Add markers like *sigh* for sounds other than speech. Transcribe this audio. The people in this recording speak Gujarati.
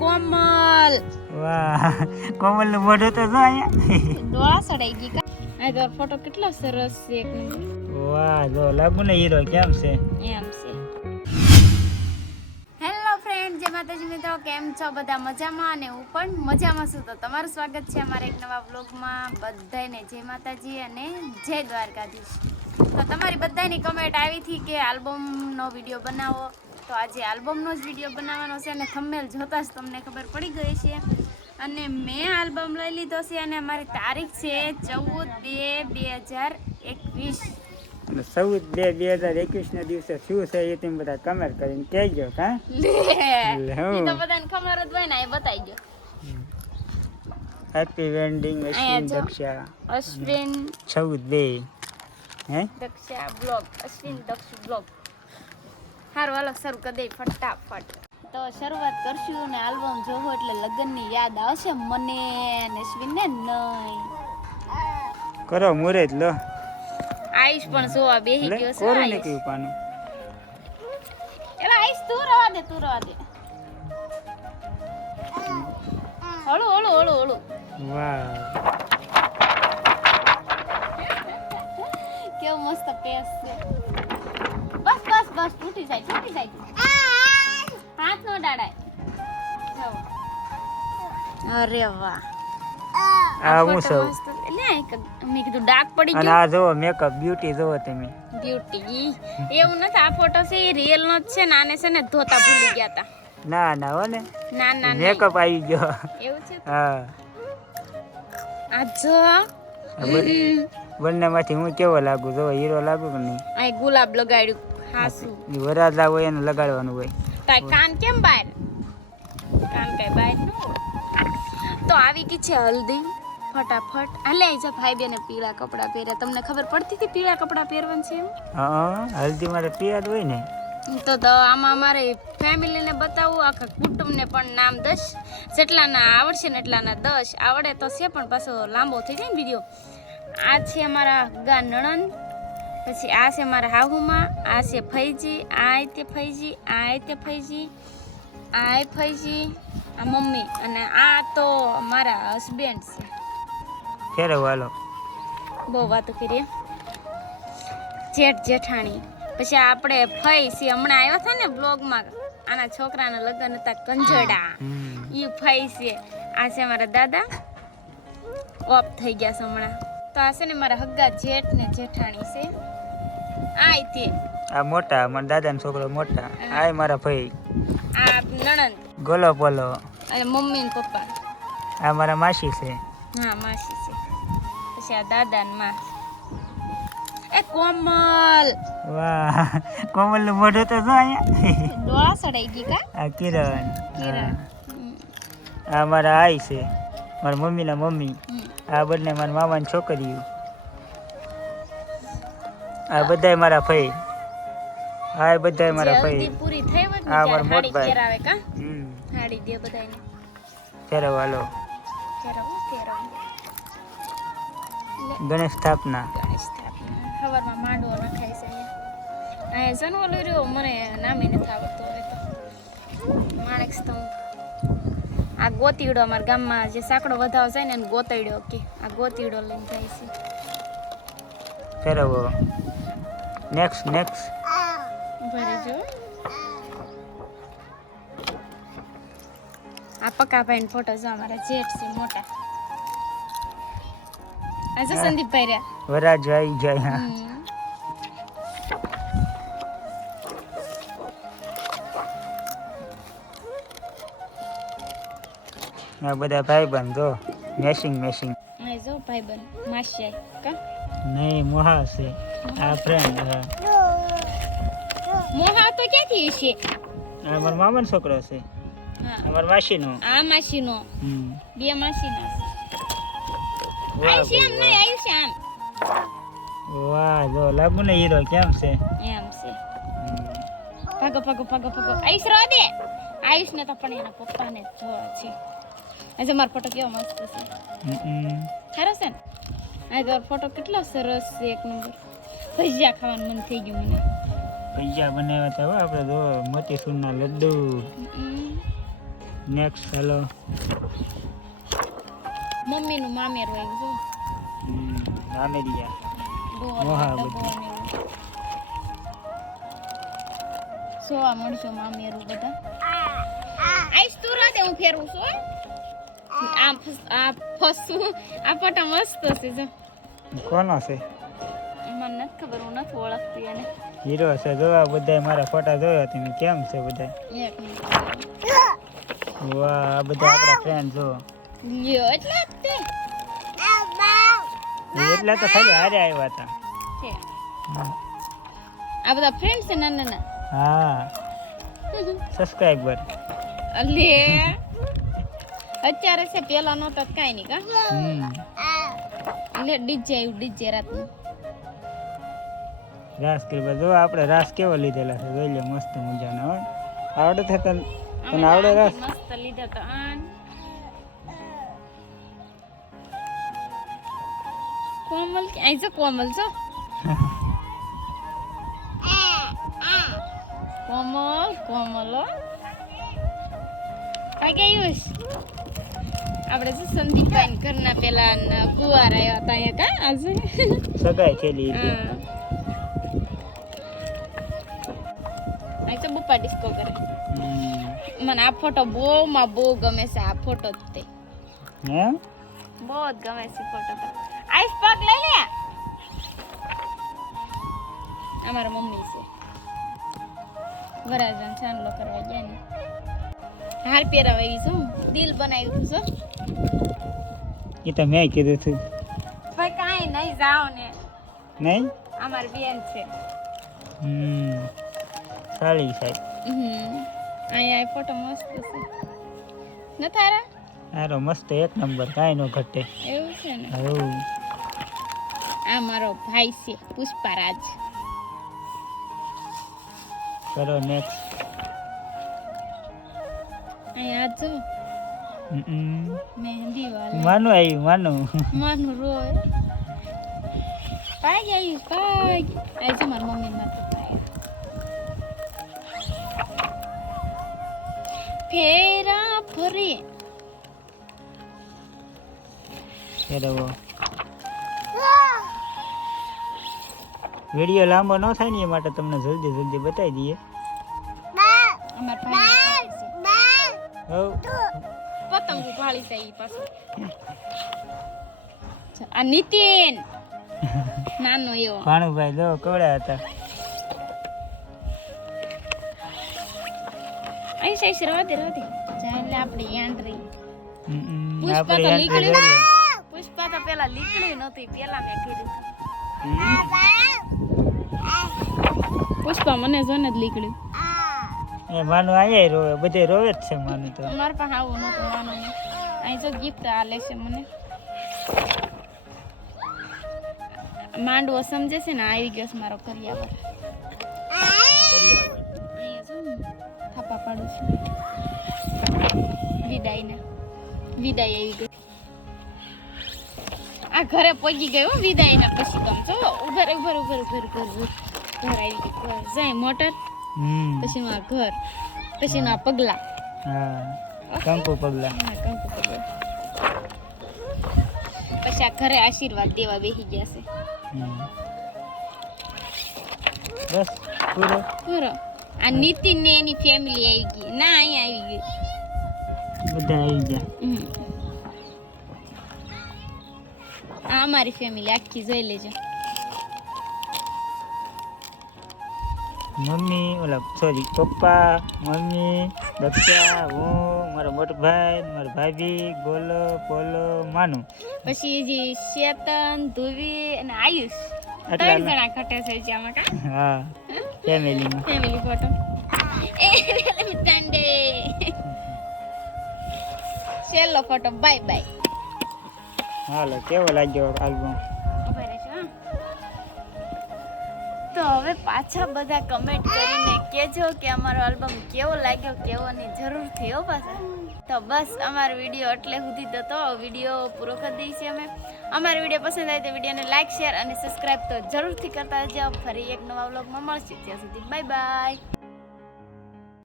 કોમલ. વાહ કોમલનું મોઢું તો જો અહીંયા. ડોળા સડાઈ ગઈ કા? આ તો ફોટો કેટલો સરસ છે એક નંબર. વાહ જો લાગુ ને હીરો કેમ છે? એમ છે. હેલો ફ્રેન્ડ જય માતાજી મિત્રો કેમ છો? બધા મજામાં અને હું પણ મજામાં છું. તો તમારું સ્વાગત છે અમારા એક નવા બ્લોગમાં બધાને જય માતાજી અને જય દ્વારકાધીશ. તો તમારી બધાની કમેન્ટ આવી હતી કે આલ્બમનો વીડિયો બનાવો. તો આજે આલ્બમનો જ વીડિયો બનાવવાનો છે અને થંબનેલ જોતા જ તમને ખબર પડી ગઈ છે. અને મેં આલ્બમ લઈ લીધો છે અને અમારી તારીખ છે ચૌદ બે બે હજાર એકવીસ. અને ચૌદ બે બે હજાર એકવીસ ના દિવસે શું છે એ તમે બધા કમેન્ટ કરીને કહેજો હા? તો બધાને ખબર જ હોય ને એ બતાવી ગયો હેપી વેન્ડિંગ અશ્વિન દક્ષા. અશ્વિન. ચૌદ બે હે? Daksha blog Ashwin Daksh blog. હારું હાલો શરૂ કરી દઈ ફટાફટ. તો શરૂઆત કરશું ને આલ્બમ જોવો એટલે લગ્નની યાદ આવશે મને ને અશ્વિનને નહીં. કરો મુરત લો. આયુષ પણ જોવા બેહી ગયો છે કોરું આયુષ. નીકળ્યું પાનું? એલા આયુષ તું રવા દે તું રવા દે. હળુ હળુ હળુ હળુ. વાહ. બસ જાય છૂટી જાય હાથ નો ડાડાય. અરે વાહ. આ હું સૌ? મેં કીધું ડાક પડી અને આ જોવો મેકઅપ બ્યુટી જોવો તમે. બ્યુટી એવું નથી આ ફોટો છે એ રિયલ નો જ છે. ને આને છે ને ધોતા ભૂલી ગયા હતા ના ના હો ને. ના ના મેકઅપ આવી ગયો. એવું છે હા. આ જો. આ બ- બંનેમાંથી હું કેવો લાગુ? જો હીરો લાગુ કે નહીં? આ ગુલાબ લગાડ્યું. હાસુ. ઈ વરાજા હોય એને લગાડવાનું હોય. તાય કાન કેમ બહાર કાન કઈ બહાર ન તો આવી ગઈ છે હલ્દી. ફટાફટ. હાલે આવી જા ભાઈ બેને પીળા કપડાં પહેર્યા. તમને ખબર પડતી હતી પીળા કપડાં પહેરવાનું છે એમ? હા હલ્દી મારે પિયાદ હોય ને. તો તો આમાં અમારે ફેમિલીને બતાવવું આખા કુટુંબને પણ નામ દસ. જેટલાના આવડશે ને એટલાના દસ. આવડે તો છે પણ પાછો લાંબો થઈ જાય ને વીડિયો. આ છે અમારા ગા નણંદ. પછી આ છે મારા હાહુમાં આ છે ફૈજી આ તે ફૈજી આ તે ફૈજી આ ફૈજી આ મમ્મી અને આ તો મારા હસબન્ડ છે. ક્યારે વાલો બહુ વાતો કરીએ જેઠ જેઠાણી. પછી આપણે ફઈ છે હમણાં આવ્યા હતા ને બ્લોગમાં આના છોકરાના લગ્ન હતા કંજડા. એ ફઈ છે. આ છે મારા દાદા. ઓફ થઈ ગયા છે હમણાં. તો આ છે ને મારા હગ્ગા જેઠ ને જેઠાણી છે. આ તે. આ મોટા મારા દાદાનો છોકરો મોટા. આ મારા ભાઈ. આ નણંદ. ગોલો પોલો અને મમ્મી ને પપ્પા. આ મારા માસી છે. હા માસી છે. પછી આ દાદા ને માં. એ કોમલ. વાહ કોમલનું મોઢું તો જો અહીંયા. ડોળા સડાઈ ગઈ કા? આ કિરણ. કિરણ. આ મારા આઈ છે. મારા મમ્મીના મમ્મી. આ બંને મારા મામાની છોકરીઓ. આ બધાય મારા ભાઈ. આ બધાય મારા ભાઈ. પૂરી થઈ ને આ મારો હાડી મોટભાઈ. કા? હમ. હાડી દે બધાય ફેરવ હાલો. પહેરાવો પહેરાવો. ગણેશ સ્થાપના. ગણેશ સ્થાપના. સવારમાં માંડવો નખાય છે અહીંયા. અહીંયા છે ને રહ્યો મને નામે નથી આવતો હવે તો. માણેક સ્તંભ. આ ગોતીડો અમારા ગામમાં જે સાંકડો વધાવ છે ને એને ગોતડ્યો કે આ ગોતીડો લઈને જાય છે. ફેરવો નેક્સ્ટ નેક્સ્ટ જો આ પક્કાભાઈ ફોટો જો અમારા જેઠ છે મોટા. આ જો સંદીપભાઈ રહ્યા. વરા જય જય હા. આ બધા ભાઈ બંધો મેશિંગ મેશિંગ આ ભાઈ બંધ માસિયા કા? નહીં મોહા છે. આ ફ્રેન્ડ મોહા તો ક્યાંથી છે આ મારા મામાનો છોકરો છે. હા. મારા માસીનો. આ માસીનો. હમ. બે માસીના છે. આયુષ્યામ ભાઈ, નહીં આયુષ્યામ આમ. વાહ જો લાગુ ને હીરો કેમ છે? એમ છે. પગો પગો પગો પગો આયુષ રો દે. આયુષ ને તો પણ એના પપ્પાને જ છે. આજે મારો ફોટો કેવો મસ્ત છે. હમ. સારો છે ને? આ તો ફોટો કેટલો સરસ છે એક નંબર. ભજીયા ખાવાનું મન થઈ ગયું મને. ભજીયા બનાવ્યા હતા હો આપણે જો મોતી સૂરના લડ્ડુ. નેક્સ્ટ ચાલો મમ્મીનું મામેર હોય જો મામેરિયા. મોહા બધું. સોવા મળશો મામેરું બધા. આઈસ તું રાતે હું ફેરવું છું હો. આ. આ ફસું. આ ફટા મસ્ત છે જો. કોનો છે? મને નથી ખબર હું નથી ઓળખતી એને. હીરો છે જોવા બધા મારા ફોટા જોયા તમે કેમ છે બધા વાહ આ બધા આપણા ફ્રેન્ડ જો. લ્યો એટલે તે. એટલા તો ખાલી હારે આવ્યા હતા. આ બધા ફ્રેન્ડ છે નાના નાના. હા. *laughs* સબસ્ક્રાઇબર અલે. અત્યારે છે પેલા નહોતા કાઈ નહીં કા? હમ. લે ડીજે આવ્યું ડીજે રાતનું. રાસ કરવા. જો આપણે રાસ કેવો લીધેલા છે જોઈ લે મસ્ત મજાનો હોય આવડે છે તને? તને આવડે રાસ? મસ્ત લીધા તો આન કોમલ કે આઈ જો કોમલ જો. કોમલ કોમલ. કઈ ગયું આપણે સંદીપ ભાઈ ઘરના પેલા કુવાર આવ્યા હતા અહીંયા કા આજે સગાઈ થયેલી હતી. મને આ ફોટો બહુ માં બહુ ગમે છે આ ફોટો જ તે. હે? બહુ જ ગમે છે ફોટો તો. આઈસ પગ લઈ લે. અમારા મમ્મી છે. વરાજન ચાંદલો કરવા ગયા ને. હાર પહેરાવાઈ છું દિલ બનાવ્યું છું એ તો મેં કીધું હતું ભાઈ કાંઈ નહીં જાઓ ને. નહીં? અમારી બેન છે. હમ. સારી સાહેબ હમ. અહીંયા ફોટો મસ્ત છે. ન થારા આરો મસ્ત એક નંબર કાંઈ ન ઘટે. એવું છે ને? હવ આ મારો ભાઈ છે પુષ્પારાજ. કરો નેક્સ્ટ અહીંયા આ જો. મહેંદી વાળા. માનું આવ્યું માનું. માનું રોય. પાઈ આવ્યું પાઈ. ગઈ આ જો મારી મમ્મી મારા ફેરા ફરે. ફેરવો. વીડિયો લાંબો ન થાય ને એ માટે તમને જલ્દી જલ્દી બતાવી દઈએ. અમાર ભાઈ હવ. પતંગ ઉભાળી જાય પાછો. આ નીતિન. *laughs* નાનો એવો. ભાણુભાઈ જો કવડા હતા. અહીં સહી રવા દે રવા દે જા એટલે આપણે એન્ટ્રી પુષ્પા તો નીકળી. પુષ્પા તો પેલા નીકળી નહોતી પેલા મેં કીધું. પુષ્પા મને જોઈને જ નીકળ્યું એ માનું અહીંયા રોવે બધે રોવે જ છે માનું તો. મારા પાસે આવું નહોતું માનું અહીં જો ગિફ્ટ આલે છે મને. માંડવો સમજે છે ને આવી ગયો છે મારો કરિયાવર અહીંયા વિદાય આવી ગઈ. આ ઘરે પગી ગયો હો વિદાયના પછી તમે જો ઉભર ઉભર ઉભર ઉભર ઉભર. ઘર આવી ગયું. જાય મોટર પછી નું આ ઘર પછીનું આ પગલા. કંકુ પગલા. કંકુ પગલા. પછી આ ઘરે આશીર્વાદ દેવા બેસી ગયા છે. બસ પૂરો. પૂરો. આ નીતિન ને એની ફેમિલી આવી ગઈ. ના અહીંયા આવી ગઈ. બધા આવી ગયા. આ મારી ફેમિલી આખી જોઈ લેજો. મમ્મી ઓલા સોરી પપ્પા મમ્મી બચ્ચા હું મારો મોટો ભાઈ મારો ભાભી ગોલો પોલો માનું. પછી જે શેતન ધુવી અને આયુષ. ત્રણ જણા ઘટે છે જ્યાં આમાં હા ફેમિલીમાં ફેમિલી ફોટો છેલ્લો ફોટો બાય બાય હાલો કેવો લાગ્યો આલ્બમ તો હવે પાછા બધા કમેન્ટ કરીને કહેજો કે અમારો આલ્બમ કેવો લાગ્યો કેવો નહીં જરૂરથી હો પાછા. તો બસ અમારો વીડિયો એટલે સુધી તો વીડિયો પૂરો કરી દઈએ છીએ અમે. અમારો વીડિયો પસંદ આવે તો વિડીયોને લાઈક શેર અને સબસ્ક્રાઈબ તો જરૂરથી કરતા જાઓ ફરી એક નવા વ્લોગમાં મળશે. ત્યાં સુધી બાય બાય